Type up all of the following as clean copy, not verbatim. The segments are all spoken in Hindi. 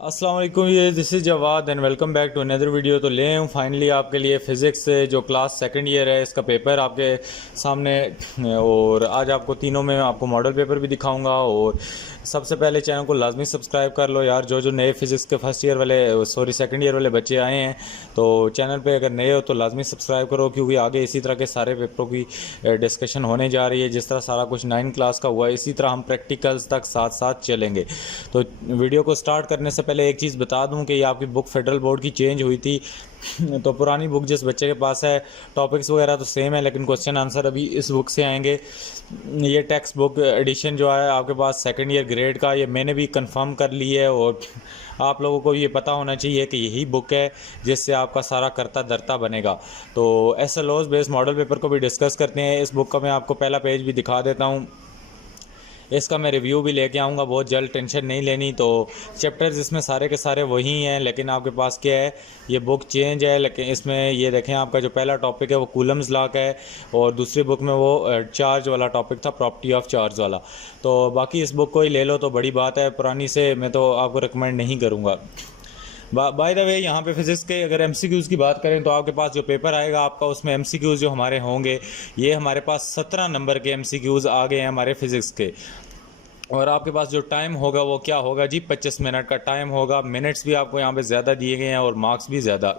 अस्सलाम वालेकुम, ये this is Jawad and welcome back to another video. तो ले हूँ फाइनली आपके लिए फ़िज़िक्स से जो क्लास सेकंड ईयर है इसका पेपर आपके सामने। और आज आपको तीनों में आपको मॉडल पेपर भी दिखाऊंगा। और सबसे पहले चैनल को लाजमी सब्सक्राइब कर लो यार, जो जो नए फ़िज़िक्स के फर्स्ट ईयर वाले सेकंड ईयर वाले बच्चे आए हैं तो चैनल पे अगर नए हो तो लाजमी सब्सक्राइब करो, क्योंकि आगे इसी तरह के सारे पेपरों की डिस्कशन होने जा रही है। जिस तरह सारा कुछ 9 क्लास का हुआ है इसी तरह हम प्रैक्टिकल्स तक साथ साथ चलेंगे। तो वीडियो को स्टार्ट करने से पहले एक चीज़ बता दूं कि ये आपकी बुक फेडरल बोर्ड की चेंज हुई थी। तो पुरानी बुक जिस बच्चे के पास है टॉपिक्स वगैरह तो सेम है, लेकिन क्वेश्चन आंसर अभी इस बुक से आएंगे। ये टेक्स्ट बुक एडिशन जो है आपके पास सेकंड ईयर ग्रेड का, ये मैंने भी कंफर्म कर ली है। और आप लोगों को ये पता होना चाहिए कि यही बुक है जिससे आपका सारा करता धरता बनेगा। तो एसएलओस बेस्ड मॉडल पेपर को भी डिस्कस करते हैं। इस बुक का मैं आपको पहला पेज भी दिखा देता हूँ, इसका मैं रिव्यू भी लेके आऊँगा बहुत जल्द, टेंशन नहीं लेनी। तो चैप्टर्स इसमें सारे के सारे वही हैं, लेकिन आपके पास क्या है, ये बुक चेंज है। लेकिन इसमें ये देखें, आपका जो पहला टॉपिक है वो कूलम्स लॉ का है और दूसरी बुक में वो चार्ज वाला टॉपिक था, प्रॉपर्टी ऑफ चार्ज वाला। तो बाकी इस बुक को ही ले लो तो बड़ी बात है, पुरानी से मैं तो आपको रिकमेंड नहीं करूँगा। बाय द वे, यहाँ पे फिजिक्स के अगर एमसीक्यूज़ की बात करें तो आपके पास जो पेपर आएगा आपका, उसमें एमसीक्यूज़ जो हमारे होंगे, ये हमारे पास 17 नंबर के एमसीक्यूज़ आ गए हैं हमारे फिज़िक्स के। और आपके पास जो टाइम होगा वो क्या होगा जी, 25 मिनट का टाइम होगा। मिनट्स भी आपको यहाँ पे ज़्यादा दिए गए हैं और मार्क्स भी ज़्यादा।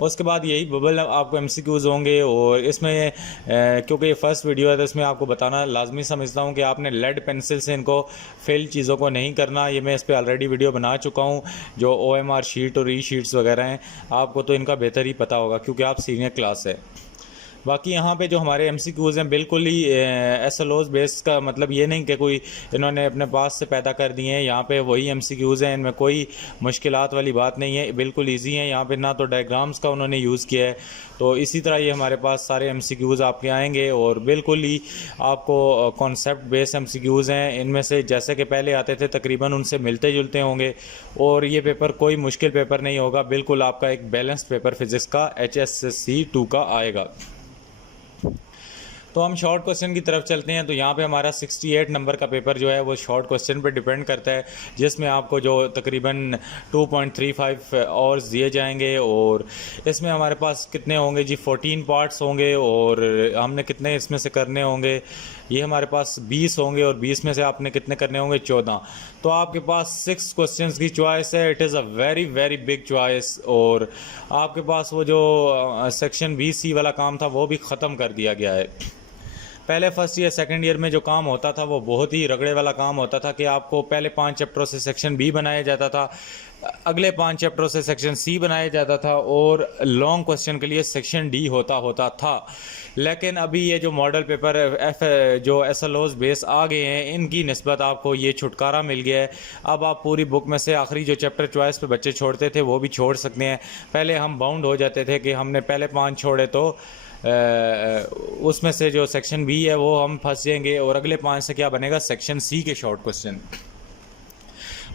उसके बाद यही बबल आपको एमसीक्यूज़ होंगे। और इसमें क्योंकि ये फर्स्ट वीडियो है तो इसमें आपको बताना लाजमी समझता हूँ कि आपने लेड पेंसिल से इनको फिल चीज़ों को नहीं करना। ये मैं इस पर ऑलरेडी वीडियो बना चुका हूँ। जो OMR शीट और ई शीट्स वगैरह हैं आपको तो इनका बेहतर ही पता होगा क्योंकि आप सीनियर क्लास है। बाकी यहाँ पे जो हमारे एमसीक्यूज़ हैं बिल्कुल ही एसएलओस बेस का, मतलब ये नहीं कि कोई इन्होंने अपने पास से पैदा कर दिए हैं। यहाँ पे वही एमसीक्यूज़ हैं, इनमें कोई मुश्किलात वाली बात नहीं है, बिल्कुल इजी हैं। यहाँ पे ना तो डायग्राम्स का उन्होंने यूज़ किया है। तो इसी तरह ये हमारे पास सारे एमसीक्यूज़ आपके आएंगे और बिल्कुल ही आपको कॉन्सेप्ट बेस एमसीक्यूज़ हैं। इनमें से जैसे कि पहले आते थे तकरीबन उनसे मिलते जुलते होंगे। और ये पेपर कोई मुश्किल पेपर नहीं होगा, बिल्कुल आपका एक बैलेंस्ड पेपर फिज़िक्स का HSSC 2 का आएगा। तो हम शॉर्ट क्वेश्चन की तरफ चलते हैं। तो यहाँ पे हमारा 68 नंबर का पेपर जो है वो शॉर्ट क्वेश्चन पे डिपेंड करता है, जिसमें आपको जो तकरीबन 2.35 आवर्स दिए जाएंगे। और इसमें हमारे पास कितने होंगे जी, 14 पार्ट्स होंगे। और हमने कितने इसमें से करने होंगे, ये हमारे पास 20 होंगे और 20 में से आपने कितने करने होंगे, 14। तो आपके पास 6 क्वेश्चंस की चॉइस है। It is a very very big choice. और आपके पास वो जो सेक्शन 20C वाला काम था वो भी ख़त्म कर दिया गया है। पहले फर्स्ट ईयर सेकंड ईयर में जो काम होता था वो बहुत ही रगड़े वाला काम होता था कि आपको पहले 5 चैप्टरों से सेक्शन B बनाया जाता था, अगले 5 चैप्टरों से सेक्शन C बनाया जाता था और लॉन्ग क्वेश्चन के लिए सेक्शन D होता था। लेकिन अभी ये जो मॉडल पेपर जो एसएलओस बेस आ गए हैं, इनकी निस्बत आपको ये छुटकारा मिल गया है। अब आप पूरी बुक में से आखिरी जो चैप्टर चॉइस पे बच्चे छोड़ते थे वो भी छोड़ सकते हैं। पहले हम बाउंड हो जाते थे कि हमने पहले 5 छोड़े तो उसमें से जो सेक्शन B है वो हम फंस जाएंगे और अगले 5 से क्या बनेगा, सेक्शन C के शॉर्ट क्वेश्चन।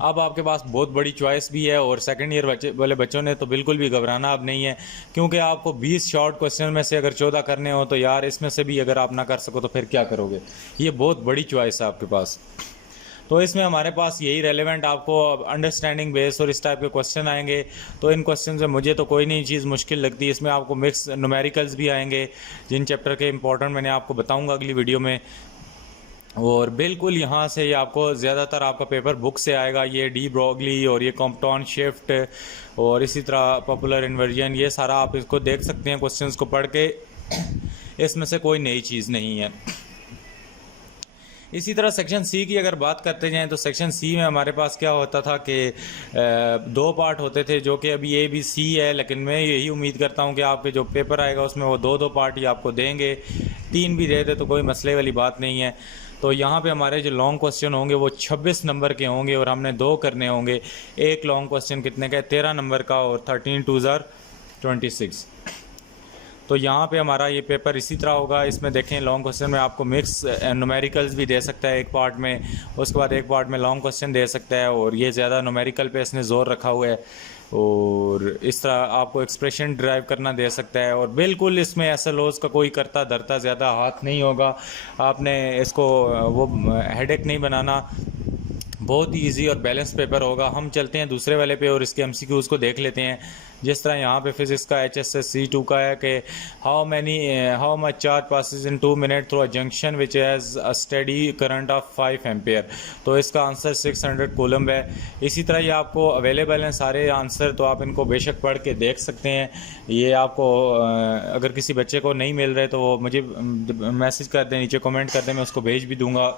अब आपके पास बहुत बड़ी चॉइस भी है और सेकंड ईयर वाले बच्चों ने तो बिल्कुल भी घबराना अब नहीं है, क्योंकि आपको 20 शॉर्ट क्वेश्चन में से अगर 14 करने हो तो यार इसमें से भी अगर आप ना कर सको तो फिर क्या करोगे। ये बहुत बड़ी चॉइस है आपके पास। तो इसमें हमारे पास यही रेलेवेंट आपको अंडरस्टैंडिंग बेस और इस टाइप के क्वेश्चन आएंगे। तो इन क्वेश्चन से मुझे तो कोई नहीं चीज़ मुश्किल लगती। इसमें आपको मिक्स न्यूमेरिकल्स भी आएंगे, जिन चैप्टर के इंपॉर्टेंट मैंने आपको बताऊंगा अगली वीडियो में। और बिल्कुल यहाँ से ये आपको ज़्यादातर आपका पेपर बुक से आएगा। ये डी ब्रोगली और ये कॉम्पटन शिफ्ट और इसी तरह पॉपुलर इन्वर्जन, ये सारा आप इसको देख सकते हैं क्वेश्चंस को पढ़ के। इसमें से कोई नई चीज़ नहीं है। इसी तरह सेक्शन C की अगर बात करते जाएं तो सेक्शन C में हमारे पास क्या होता था कि 2 पार्ट होते थे, जो कि अभी A B C है। लेकिन मैं यही उम्मीद करता हूं कि आपके जो पेपर आएगा उसमें वो 2 पार्ट ही आपको देंगे। 3 भी दे दे तो कोई मसले वाली बात नहीं है। तो यहाँ पे हमारे जो लॉन्ग क्वेश्चन होंगे वो 26 नंबर के होंगे और हमने 2 करने होंगे। एक लॉन्ग क्वेश्चन कितने का है, 13 नंबर का, और 13 2 26। तो यहाँ पे हमारा ये पेपर इसी तरह होगा। इसमें देखें लॉन्ग क्वेश्चन में आपको मिक्स न्यूमेरिकल्स भी दे सकता है एक पार्ट में, उसके बाद एक पार्ट में लॉन्ग क्वेश्चन दे सकता है। और ये ज़्यादा न्यूमेरिकल पे इसने ज़ोर रखा हुआ है। और इस तरह आपको एक्सप्रेशन ड्राइव करना दे सकता है। और बिल्कुल इसमें एसएलओस का कोई करता धरता ज़्यादा हाथ नहीं होगा। आपने इसको वो हेडेक नहीं बनाना। बहुत ही ईजी और बैलेंस पेपर होगा। हम चलते हैं दूसरे वाले पे और इसके एमसीक्यूज़ को देख लेते हैं। जिस तरह यहाँ पे फिज़िक्स का HSSC2 का है कि how much charge passes in 2 minute through a junction which has a steady current of 5 ampere. तो इसका आंसर 600 कूलम है। इसी तरह ये आपको अवेलेबल हैं सारे आंसर, तो आप इनको बेशक पढ़ के देख सकते हैं। ये आपको अगर किसी बच्चे को नहीं मिल रहे तो वो मुझे मैसेज कर दें, नीचे कमेंट कर दें, मैं उसको भेज भी दूँगा।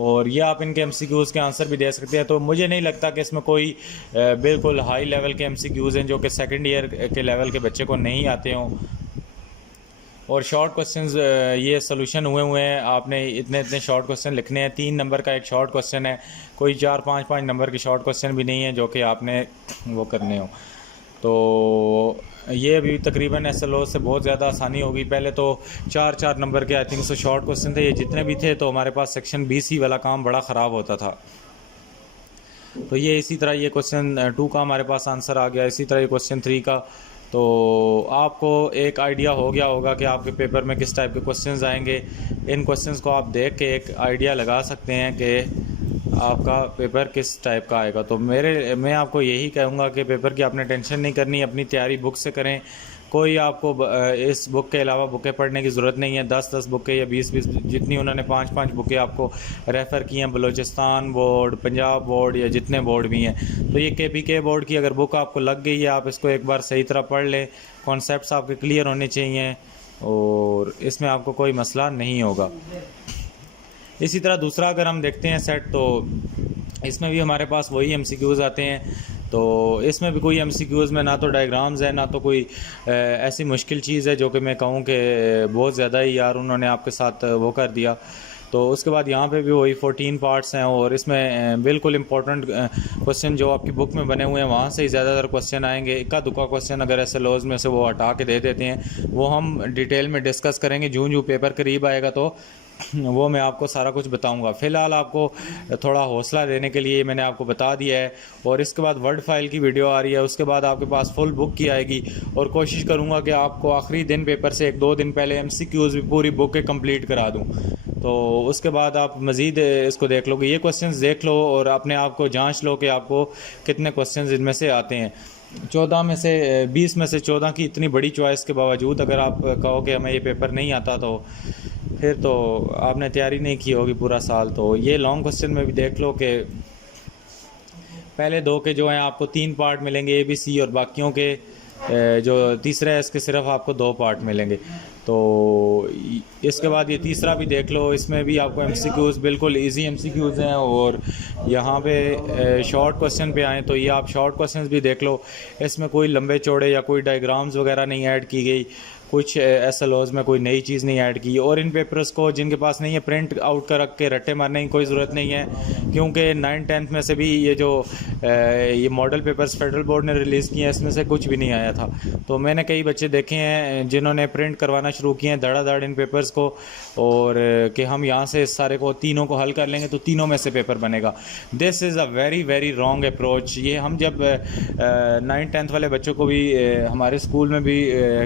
और ये आप इनके एमसीक्यूज़ के आंसर भी दे सकते हैं। तो मुझे नहीं लगता कि इसमें कोई बिल्कुल हाई लेवल के एमसीक्यूज़ हैं जो कि सेकंड ईयर के लेवल के बच्चे को नहीं आते हों। और शॉर्ट क्वेश्चंस ये सोल्यूशन हुए हैं। आपने इतने शॉर्ट क्वेश्चन लिखने हैं। 3 नंबर का एक शॉर्ट क्वेश्चन है, कोई 4-5 नंबर के शॉर्ट क्वेश्चन भी नहीं है जो कि आपने वो करने हो। तो ये अभी तकरीबन SLO से बहुत ज़्यादा आसानी होगी। पहले तो 4-4 नंबर के I think so short question थे। ये जितने भी थे तो हमारे पास सेक्शन BC वाला काम बड़ा ख़राब होता था। तो ये इसी तरह ये क्वेश्चन 2 का हमारे पास आंसर आ गया। इसी तरह ये क्वेश्चन 3 का। तो आपको एक आइडिया हो गया होगा कि आपके पेपर में किस टाइप के क्वेश्चंस आएंगे। इन क्वेश्चंस को आप देख के एक आइडिया लगा सकते हैं कि आपका पेपर किस टाइप का आएगा। तो मैं आपको यही कहूँगा कि पेपर की आपने टेंशन नहीं करनी, अपनी तैयारी बुक से करें। कोई आपको इस बुक के अलावा बुकें पढ़ने की ज़रूरत नहीं है। 10-10 बुकें या 20-20 जितनी उन्होंने 5-5 बुकें आपको रेफ़र की हैं, बलूचिस्तान बोर्ड, पंजाब बोर्ड या जितने बोर्ड भी हैं। तो ये KPK बोर्ड की अगर बुक आपको लग गई है, आप इसको एक बार सही तरह पढ़ लें। कॉन्सेप्ट्स आपके क्लियर होने चाहिए और इसमें आपको कोई मसला नहीं होगा। इसी तरह दूसरा अगर हम देखते हैं सेट, तो इसमें भी हमारे पास वही MCQs आते हैं। तो इसमें भी कोई MCQs में ना तो डायग्राम्स है, ना तो कोई ऐसी मुश्किल चीज़ है जो कि मैं कहूँ कि बहुत ज़्यादा ही यार उन्होंने आपके साथ वो कर दिया। तो उसके बाद यहाँ पे भी वही 14 पार्ट्स हैं और इसमें बिल्कुल इंपॉर्टेंट क्वेश्चन जो आपकी बुक में बने हुए हैं वहाँ से ही ज़्यादातर क्वेश्चन आएंगे। इक्का दुक्का क्वेश्चन अगर SLOs में से वो हटा के दे देते हैं, वो हम डिटेल में डिस्कस करेंगे जूँ पेपर करीब आएगा तो वो मैं आपको सारा कुछ बताऊंगा। फ़िलहाल आपको थोड़ा हौसला देने के लिए मैंने आपको बता दिया है। और इसके बाद वर्ड फाइल की वीडियो आ रही है, उसके बाद आपके पास फुल बुक की आएगी और कोशिश करूंगा कि आपको आखिरी दिन पेपर से 1-2 दिन पहले MCQs भी पूरी बुक के कंप्लीट करा दूं। तो उसके बाद आप मज़ीद इसको देख लोगे, ये क्वेश्चंस देख लो और अपने आप को जाँच लो कि आपको कितने क्वेश्चन इनमें से आते हैं। 14 में से 20 में से 14 की इतनी बड़ी चॉइस के बावजूद अगर आप कहो कि हमें ये पेपर नहीं आता तो फिर तो आपने तैयारी नहीं की होगी पूरा साल। तो ये लॉन्ग क्वेश्चन में भी देख लो कि पहले 2 के जो हैं आपको 3 पार्ट मिलेंगे ABC और बाकियों के जो तीसरा है इसके सिर्फ आपको 2 पार्ट मिलेंगे। तो इसके बाद ये तीसरा भी देख लो, इसमें भी आपको MCQs बिल्कुल इजी MCQs हैं। और यहाँ पे शॉर्ट क्वेश्चन पे आएँ तो ये आप शॉर्ट क्वेश्चंस भी देख लो, इसमें कोई लंबे चौड़े या कोई डायग्राम्स वगैरह नहीं ऐड की गई, कुछ SLOs में कोई नई चीज़ नहीं ऐड की। और इन पेपर्स को जिनके पास नहीं है प्रिंट आउट कर रख के रट्टे मारने की कोई ज़रूरत नहीं है, क्योंकि 9-10th में से भी ये जो ये मॉडल पेपर्स फेडरल बोर्ड ने रिलीज़ किए हैं इसमें से कुछ भी नहीं आया था। तो मैंने कई बच्चे देखे हैं जिन्होंने प्रिंट करवाना शुरू किए हैं धड़ाधड़ इन पेपर्स को, और कि हम यहाँ से इस सारे को तीनों को हल कर लेंगे तो तीनों में से पेपर बनेगा। This is a very very wrong approach. ये हम जब 9-10th वाले बच्चों को भी हमारे स्कूल में भी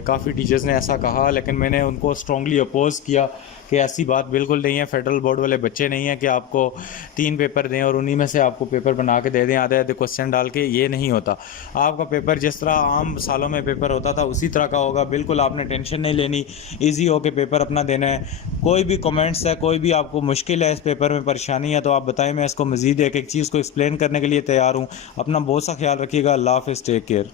काफ़ी टीचर्स ने ऐसा कहा, लेकिन मैंने उनको स्ट्रांगली अपोज किया कि ऐसी बात बिल्कुल नहीं है। फेडरल बोर्ड वाले बच्चे नहीं हैं कि आपको 3 पेपर दें और उन्हीं में से आपको पेपर बना के दे दें आधे आधे क्वेश्चन डाल के। ये नहीं होता। आपका पेपर जिस तरह आम सालों में पेपर होता था उसी तरह का होगा। बिल्कुल आपने टेंशन नहीं लेनी, ईजी हो के पेपर अपना देना है। कोई भी कमेंट्स है, कोई भी आपको मुश्किल है इस पेपर में, परेशानी है, तो आप बताएं, मैं इसको मज़ीद एक एक चीज़ को एक्सप्लेन करने के लिए तैयार हूँ। अपना बहुत सा ख्याल रखिएगा। अल्लाह हाफ़िज़, टेक केयर।